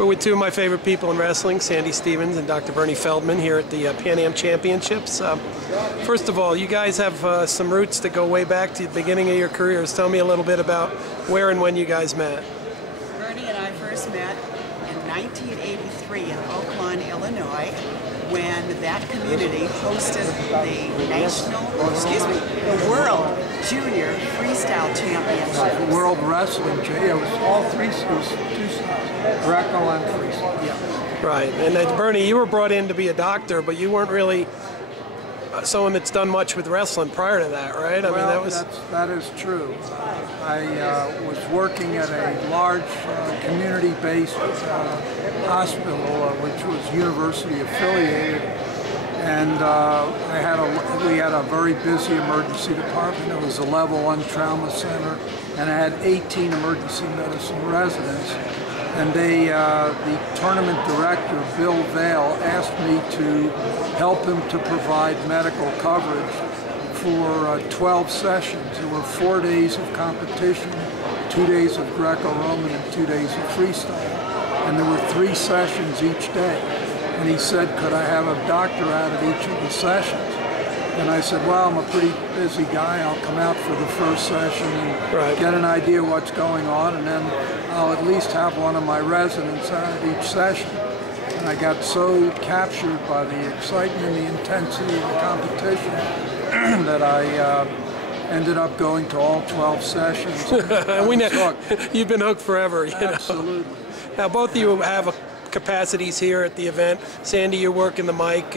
We're with two of my favorite people in wrestling, Sandy Stevens and Dr. Bernie Feldman, here at the Pan Am Championships. First of all, you guys have some roots that go way back to the beginning of your careers. Tell me a little bit about where and when you guys met. Bernie and I first met in 1983 in Oakland, Illinois, when that community hosted the World Junior Freestyle Championship. World Wrestling Championship. It was all three, it was two styles, Greco and freestyle. Yeah. Right, and Bernie, you were brought in to be a doctor, but you weren't really someone that's done much with wrestling prior to that, right? I mean, that is true. I was working at a large community-based hospital, which was university affiliated, and we had a very busy emergency department. It was a level 1 trauma center, and I had 18 emergency medicine residents. And the tournament director, Bill Vale, asked me to help him to provide medical coverage for 12 sessions. There were 4 days of competition, 2 days of Greco-Roman and 2 days of freestyle. And there were 3 sessions each day. And he said, could I have a doctor out at each of the sessions? And I said, well, I'm a pretty busy guy. I'll come out for the first session and get an idea what's going on, and then I'll at least have one of my residents out at each session. And I got so captured by the excitement and the intensity of the competition that I ended up going to all 12 sessions. You've been hooked forever. Absolutely. Now, both of you have capacities here at the event. Sandy, you're working the mic,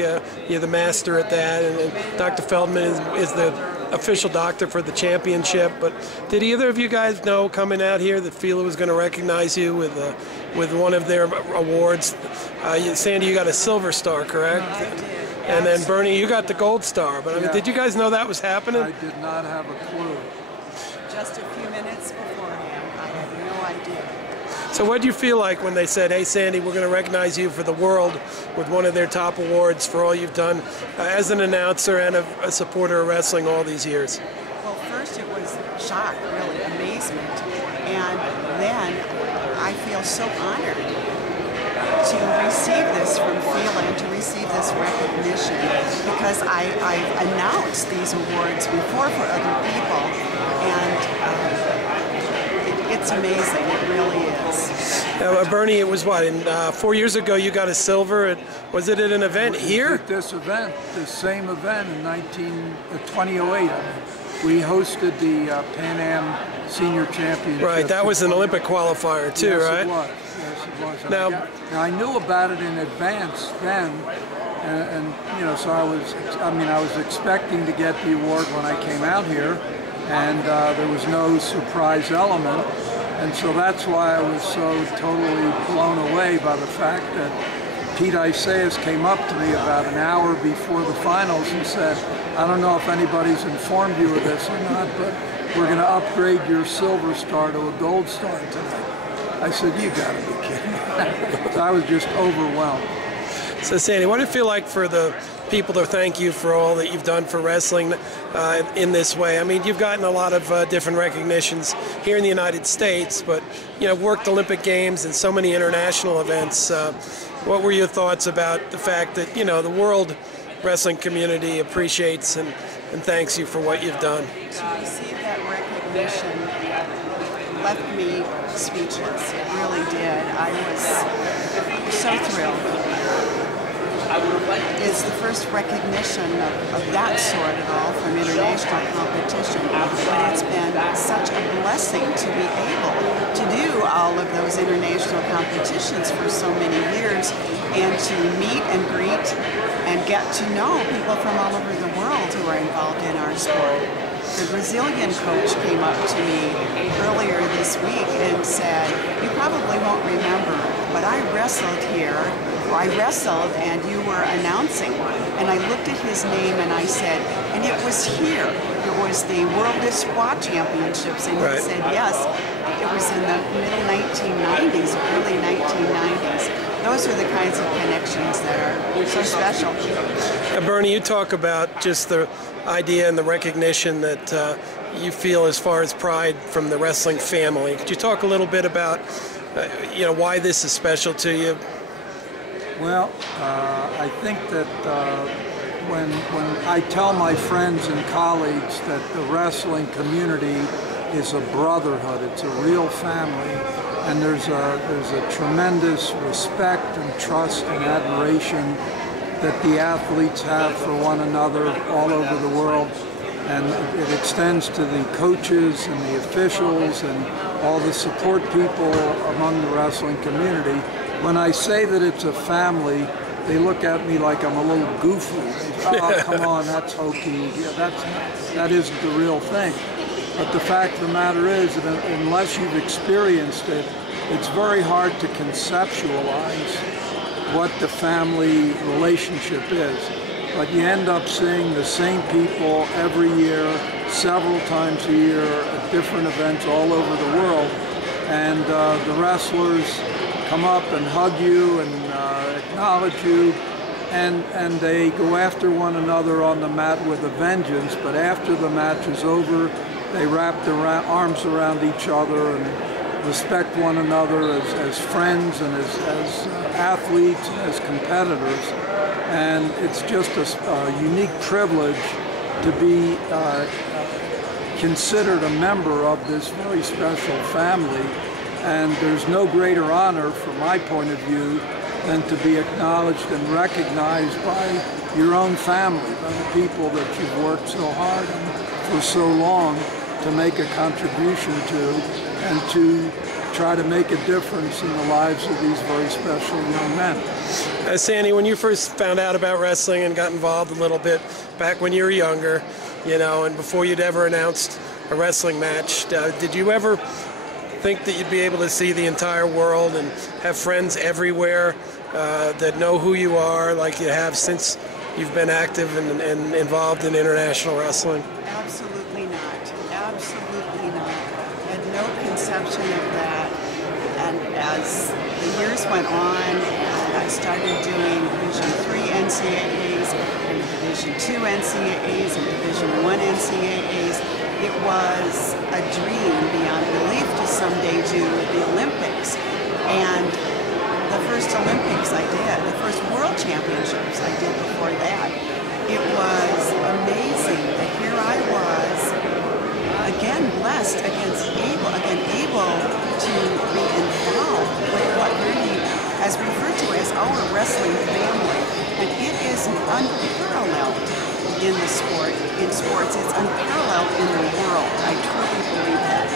you're the master at that, and Dr. Feldman is the official doctor for the championship. But did either of you guys know coming out here that FILA was going to recognize you with one of their awards? Sandy, you got a Silver Star, correct? I did. And then Bernie, you got the Gold Star. But I mean, did you guys know that was happening? I did not have a clue. Just a few minutes beforehand, I had no idea. So what do you feel like when they said, hey, Sandy, we're going to recognize you for the world with one of their top awards for all you've done as an announcer and a supporter of wrestling all these years? Well, first it was shock, really, amazement. And then I feel so honored to receive this from FILA and to receive this recognition, because I've announced these awards before for other people, and it's amazing, it really is. Bernie, it was what, 4 years ago you got a silver, was it at an event here? At this event, this same event in 2008. We hosted the Pan Am Senior Championship. Right, that was an Olympic qualifier too, yes, right? It was. Yes, it was. Now I knew about it in advance then, and you know, so I was expecting to get the award when I came out here, and there was no surprise element. And so that's why I was so totally blown away by the fact that Pete Isaias came up to me about an hour before the finals and said, I don't know if anybody's informed you of this or not, but we're going to upgrade your Silver Star to a Gold Star tonight. I said, you got to be kidding. So I was just overwhelmed. So Sandy, what did it feel like for the people to thank you for all that you've done for wrestling in this way? I mean, you've gotten a lot of different recognitions here in the United States, but you know, worked Olympic Games and so many international events. What were your thoughts about the fact that, you know, the world wrestling community appreciates and thanks you for what you've done? To receive that recognition left me speechless. It really did. I was so thrilled. It's the first recognition of that sort at all from international competition, but it's been such a blessing to be able to do all of those international competitions for so many years, and to meet and greet and get to know people from all over the world who are involved in our sport. The Brazilian coach came up to me earlier this week and said, you probably won't remember, but I wrestled here. I wrestled and you were announcing, and I looked at his name and I said, and it was here. It was the World Squat Championships, and he said, yes, it was in the middle 1990s, early 1990s. Those are the kinds of connections that are so special. Bernie, you talk about just the idea and the recognition that you feel as far as pride from the wrestling family. Could you talk a little bit about why this is special to you? Well, I think that when I tell my friends and colleagues that the wrestling community is a brotherhood, it's a real family, and there's a tremendous respect and trust and admiration that the athletes have for one another all over the world, and it extends to the coaches and the officials and all the support people among the wrestling community. When I say that it's a family, they look at me like I'm a little goofy. They say, oh, come on, that's hokey. Yeah, that isn't the real thing. But the fact of the matter is that unless you've experienced it, it's very hard to conceptualize what the family relationship is. But you end up seeing the same people every year, several times a year, at different events all over the world. And the wrestlers come up and hug you and acknowledge you, and they go after one another on the mat with a vengeance. But after the match is over, they wrap their arms around each other and respect one another as friends and as athletes and as competitors. And it's just a unique privilege to be considered a member of this very special family. And there's no greater honor, from my point of view, than to be acknowledged and recognized by your own family, by the people that you've worked so hard and for so long to make a contribution to, and to try to make a difference in the lives of these very special young men. Sandy, when you first found out about wrestling and got involved a little bit back when you were younger, and before you'd ever announced a wrestling match, did you ever think that you'd be able to see the entire world and have friends everywhere that know who you are, like you have since you've been active and involved in international wrestling? Absolutely not. Absolutely not. I had no conception of that. And as the years went on and I started doing Division III NCAAs and Division II NCAAs and Division I NCAAs, it was a dream beyond belief to someday do the Olympics. And the first Olympics I did, the first World Championships I did before that, it was amazing that here I was, again blessed, able to be involved with what Bernie has referred to as our wrestling family. And it is unparalleled in the sport. In sports, it's unparalleled in the world. I truly believe that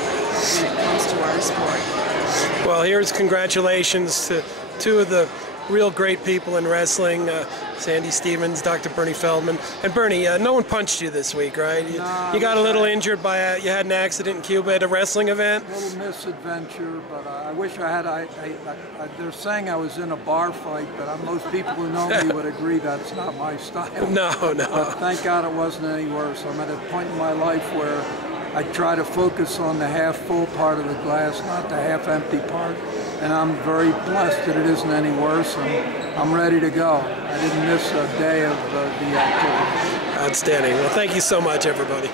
when it comes to our sport. Well, here's congratulations to two of the real great people in wrestling, Sandy Stevens, Dr. Bernie Feldman. And Bernie, no one punched you this week, right? You got a little injured by, you had an accident in Cuba at a wrestling event? A little misadventure, but I wish I had, they're saying I was in a bar fight, but most people who know me would agree that's not my style. No. But thank God it wasn't any worse. I'm at a point in my life where I try to focus on the half-full part of the glass, not the half-empty part. And I'm very blessed that it isn't any worse. I'm ready to go. I didn't miss a day of the activity. Outstanding. Well, thank you so much, everybody.